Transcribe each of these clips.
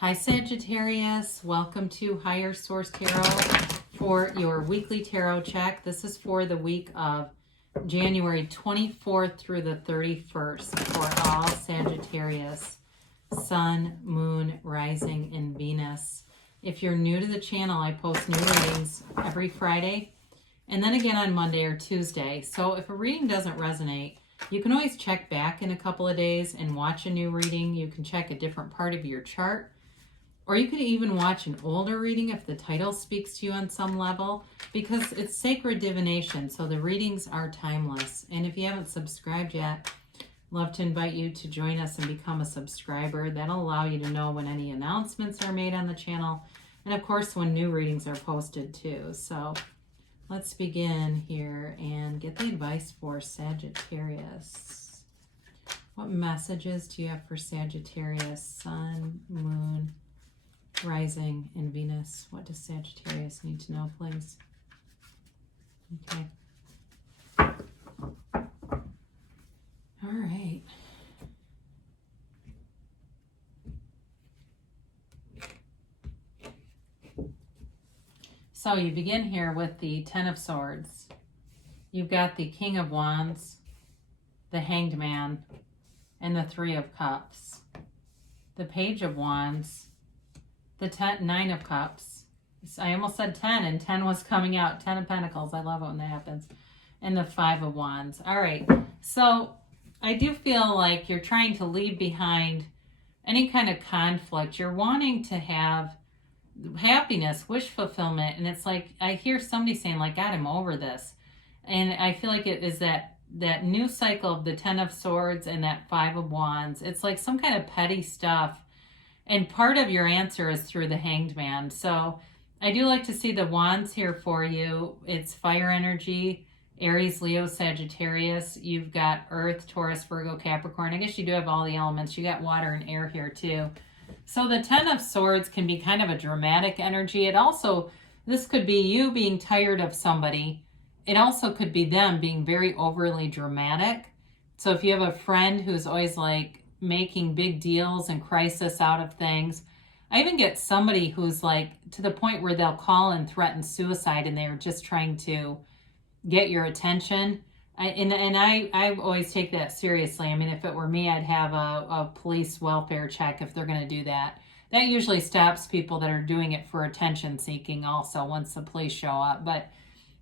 Hi Sagittarius, welcome to Higher Source Tarot for your weekly tarot check. This is for the week of January 24th through the 31st for all Sagittarius, Sun, Moon, Rising, and Venus. If you're new to the channel, I post new readings every Friday and then again on Monday or Tuesday. So if a reading doesn't resonate, you can always check back in a couple of days and watch a new reading. You can check a different part of your chart. Or you could even watch an older reading if the title speaks to you on some level, because it's sacred divination, so the readings are timeless. And if you haven't subscribed yet, love to invite you to join us and become a subscriber. That'll allow you to know when any announcements are made on the channel, and of course when new readings are posted too. So let's begin here and get the advice for Sagittarius. What messages do you have for Sagittarius, Sun, Moon, Rising, and Venus? What does Sagittarius need to know, please? Okay. All right. So you begin here with the Ten of Swords. You've got the King of Wands, the Hanged Man, and the Three of Cups. The Page of Wands, the Nine of Cups. I almost said 10 and 10 was coming out. 10 of Pentacles. I love it when that happens. And the Five of Wands. All right. So I do feel like you're trying to leave behind any kind of conflict. You're wanting to have happiness, wish fulfillment. And it's like, I hear somebody saying like, God, I'm over this. And I feel like it is that new cycle of the Ten of Swords and that Five of Wands. It's like some kind of petty stuff. And part of your answer is through the Hanged Man. So I do like to see the wands here for you. It's fire energy, Aries, Leo, Sagittarius. You've got Earth, Taurus, Virgo, Capricorn. I guess you do have all the elements. You got water and air here too. So the Ten of Swords can be kind of a dramatic energy. It also, this could be you being tired of somebody. It also could be them being very overly dramatic. So if you have a friend who's always like, making big deals and crisis out of things. I even get somebody who's like to the point where they'll call and threaten suicide and they're just trying to get your attention. I always take that seriously. I mean, if it were me, I'd have a police welfare check if they're going to do that. That usually stops people that are doing it for attention seeking also once the police show up. But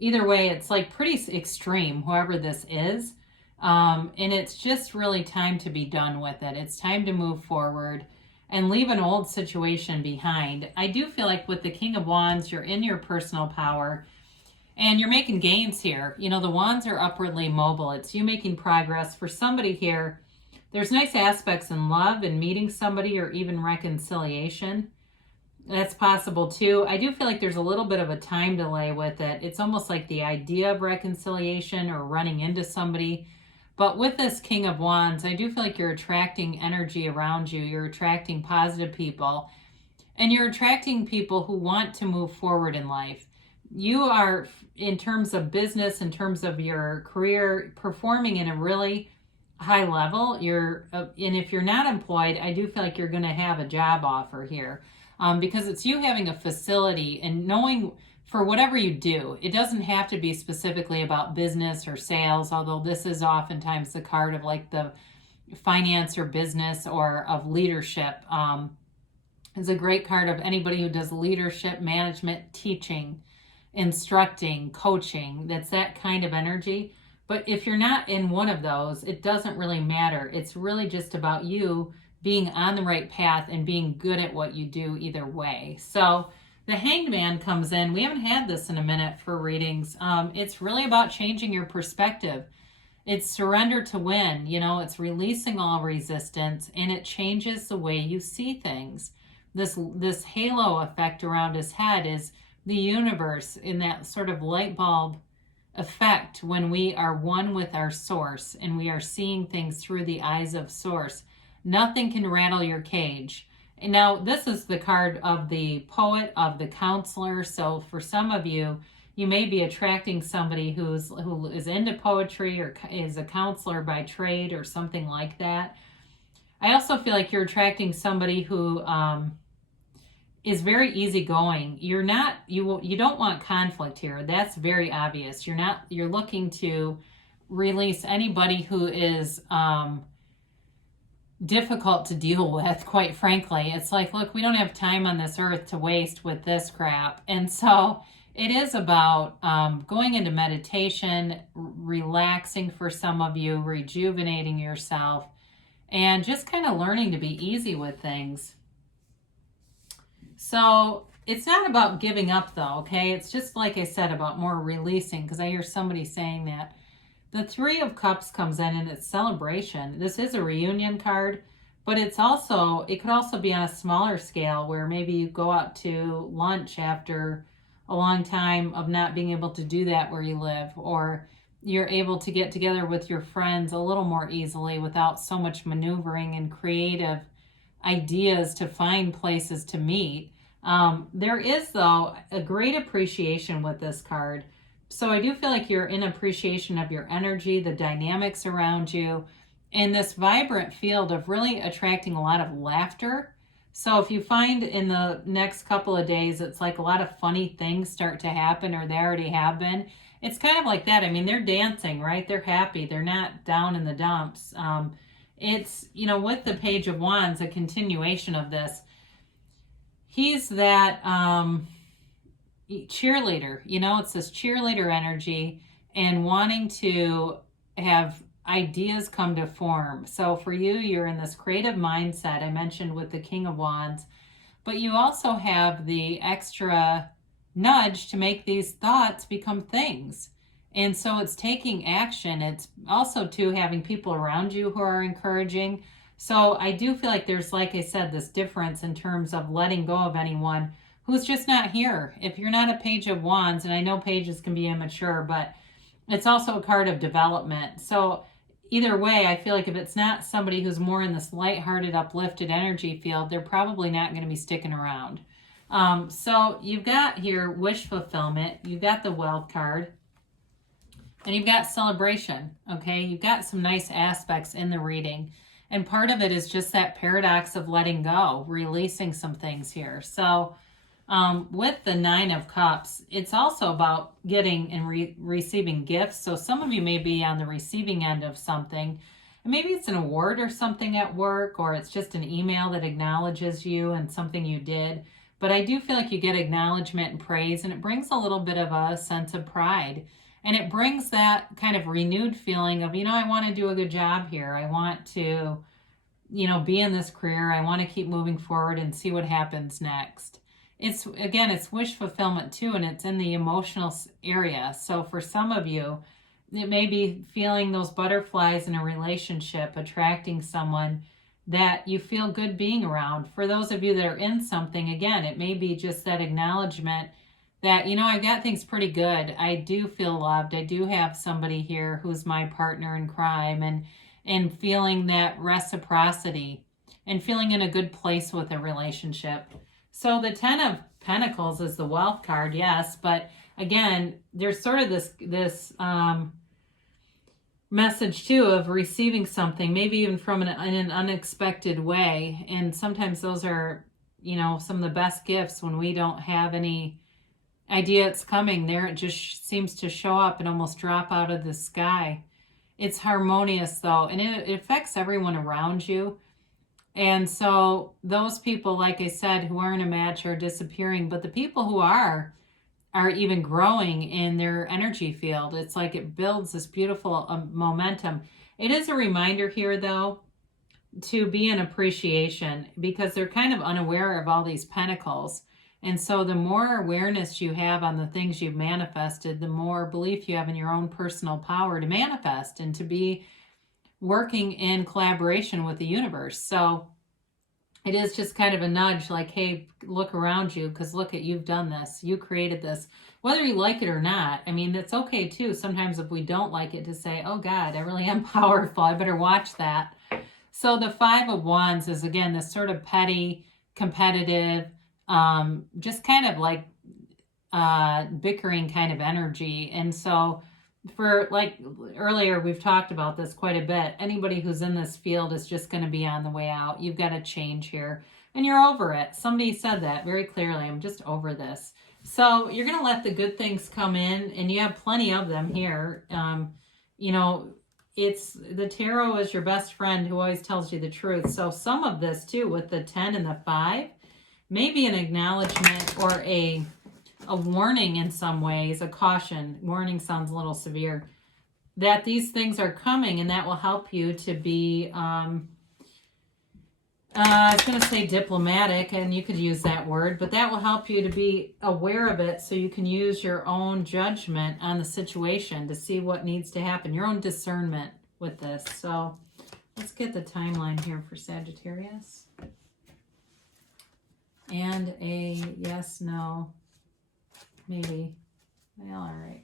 either way, it's like pretty extreme, whoever this is. And it's just really time to be done with it. It's time to move forward and leave an old situation behind. I do feel like with the King of Wands, you're in your personal power and you're making gains here. You know, the wands are upwardly mobile. It's you making progress. For somebody here, there's nice aspects in love and meeting somebody or even reconciliation. That's possible too. I do feel like there's a little bit of a time delay with it. It's almost like the idea of reconciliation or running into somebody. But with this King of Wands, I do feel like you're attracting energy around you. You're attracting positive people. And you're attracting people who want to move forward in life. You are, in terms of business, in terms of your career, performing in a really high level. And if you're not employed, I do feel like you're going to have a job offer here. Because it's you having a facility and knowing for whatever you do, it doesn't have to be specifically about business or sales, although this is oftentimes the card of like the finance or business or of leadership. It's a great card of anybody who does leadership, management, teaching, instructing, coaching. That's that kind of energy. But if you're not in one of those, it doesn't really matter. It's really just about you being on the right path and being good at what you do either way. So the Hanged Man comes in. We haven't had this in a minute for readings. It's really about changing your perspective. It's surrender to win. You know, it's releasing all resistance, and it changes the way you see things. This halo effect around his head is the universe in that sort of light bulb effect when we are one with our source and we are seeing things through the eyes of source. Nothing can rattle your cage. And now this is the card of the poet, of the counselor. So for some of you, you may be attracting somebody who is into poetry or is a counselor by trade or something like that. I also feel like you're attracting somebody who is very easygoing. You're not, you don't want conflict here. That's very obvious. You're looking to release anybody who is difficult to deal with, quite frankly. It's like, look, we don't have time on this earth to waste with this crap. And so it is about going into meditation, relaxing for some of you, rejuvenating yourself, and just kind of learning to be easy with things. So it's not about giving up though, okay? It's just like I said, about more releasing, because I hear somebody saying that. The Three of Cups comes in and it's celebration. This is a reunion card, but it could also be on a smaller scale where maybe you go out to lunch after a long time of not being able to do that where you live, or you're able to get together with your friends a little more easily without so much maneuvering and creative ideas to find places to meet. There is, though, a great appreciation with this card. So I do feel like you're in appreciation of your energy, the dynamics around you, and this vibrant field of really attracting a lot of laughter. So if you find in the next couple of days, it's like a lot of funny things start to happen, or they already have been. It's kind of like that. I mean, they're dancing, right? They're happy. They're not down in the dumps. It's, with the Page of Wands, a continuation of this. He's that cheerleader, it's this cheerleader energy and wanting to have ideas come to form. So for you, you're in this creative mindset I mentioned with the King of Wands, but you also have the extra nudge to make these thoughts become things. And so it's taking action. It's also too having people around you who are encouraging. So I do feel like there's, like I said, this difference in terms of letting go of anyone who's just not here. If you're not a Page of Wands, and I know pages can be immature, but it's also a card of development. So either way, I feel like if it's not somebody who's more in this lighthearted, uplifted energy field, they're probably not going to be sticking around. So you've got here wish fulfillment, you've got the wealth card, and you've got celebration, okay? You've got some nice aspects in the reading. And part of it is just that paradox of letting go, releasing some things here. So with the Nine of Cups, it's also about getting and receiving gifts. So some of you may be on the receiving end of something. And maybe it's an award or something at work, or it's just an email that acknowledges you and something you did. But I do feel like you get acknowledgement and praise, and it brings a little bit of a sense of pride. And it brings that kind of renewed feeling of, I want to do a good job here. I want to, be in this career. I want to keep moving forward and see what happens next. It's wish fulfillment too, and it's in the emotional area. So for some of you, it may be feeling those butterflies in a relationship, attracting someone that you feel good being around. For those of you that are in something, again, it may be just that acknowledgement that, I've got things pretty good. I do feel loved. I do have somebody here who's my partner in crime, and feeling that reciprocity and feeling in a good place with a relationship. So the Ten of Pentacles is the wealth card, yes, but again, there's sort of this message too of receiving something, maybe even from in an unexpected way. And sometimes those are, some of the best gifts when we don't have any idea it's coming. There it just seems to show up and almost drop out of the sky. It's harmonious though, and it affects everyone around you. And so those people, like I said, who aren't a match are disappearing, but the people who are even growing in their energy field. It's like it builds this beautiful momentum. It is a reminder here though to be in appreciation, because they're kind of unaware of all these pentacles. And so the more awareness you have on the things you've manifested, the more belief you have in your own personal power to manifest and to be working in collaboration with the universe. So it is just kind of a nudge like, hey, look around you, because look at, you've done this. You created this. Whether you like it or not, I mean, it's okay too. Sometimes if we don't like it, to say, oh God, I really am powerful. I better watch that. So the Five of Wands is, again, this sort of petty, competitive, just kind of like bickering kind of energy. And so for, like earlier, we've talked about this quite a bit. Anybody who's in this field is just going to be on the way out. You've got to change here and you're over it. Somebody said that very clearly. I'm just over this. So you're going to let the good things come in, and you have plenty of them here. You know, it's the tarot is your best friend who always tells you the truth. So some of this too, with the 10 and the 5, may be an acknowledgement or a warning in some ways, a caution. Warning sounds a little severe. That these things are coming, and that will help you to be, I was going to say diplomatic, and you could use that word, but that will help you to be aware of it so you can use your own judgment on the situation to see what needs to happen, your own discernment with this. So let's get the timeline here for Sagittarius. And a yes, no, maybe. Well, all right.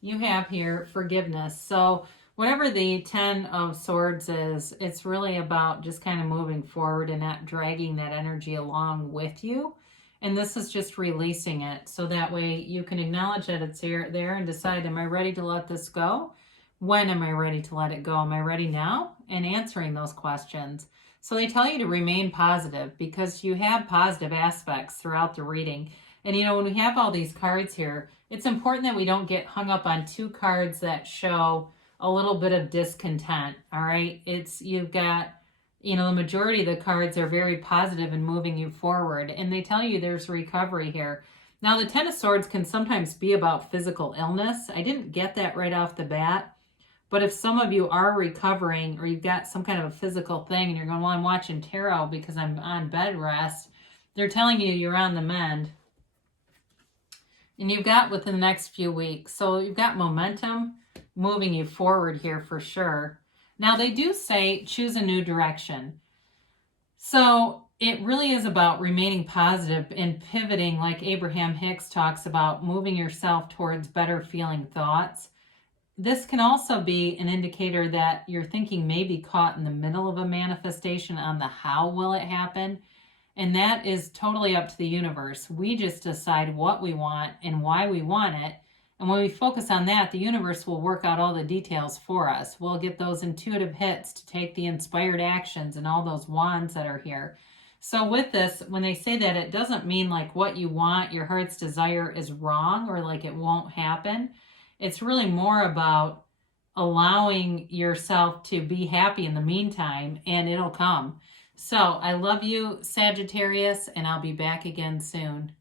You have here forgiveness. So whatever the 10 of Swords is, it's really about just kind of moving forward and not dragging that energy along with you. And this is just releasing it. So that way you can acknowledge that it's there and decide, am I ready to let this go? When am I ready to let it go? Am I ready now? And answering those questions. So they tell you to remain positive because you have positive aspects throughout the reading. And you know, when we have all these cards here, it's important that we don't get hung up on 2 cards that show a little bit of discontent. All right. You've got, you know, the majority of the cards are very positive and moving you forward. And they tell you there's recovery here. Now, the 10 of Swords can sometimes be about physical illness. I didn't get that right off the bat. But if some of you are recovering or you've got some kind of a physical thing and you're going, well, I'm watching tarot because I'm on bed rest, they're telling you you're on the mend. And you've got within the next few weeks. So you've got momentum moving you forward here for sure. Now they do say choose a new direction. So it really is about remaining positive and pivoting, like Abraham Hicks talks about, moving yourself towards better feeling thoughts. This can also be an indicator that your thinking may be caught in the middle of a manifestation on the how will it happen. And that is totally up to the universe. We just decide what we want and why we want it. And when we focus on that, the universe will work out all the details for us. We'll get those intuitive hits to take the inspired actions and all those wands that are here. So with this, when they say that, it doesn't mean like what you want, your heart's desire is wrong or like it won't happen. It's really more about allowing yourself to be happy in the meantime, and it'll come. So I love you, Sagittarius, and I'll be back again soon.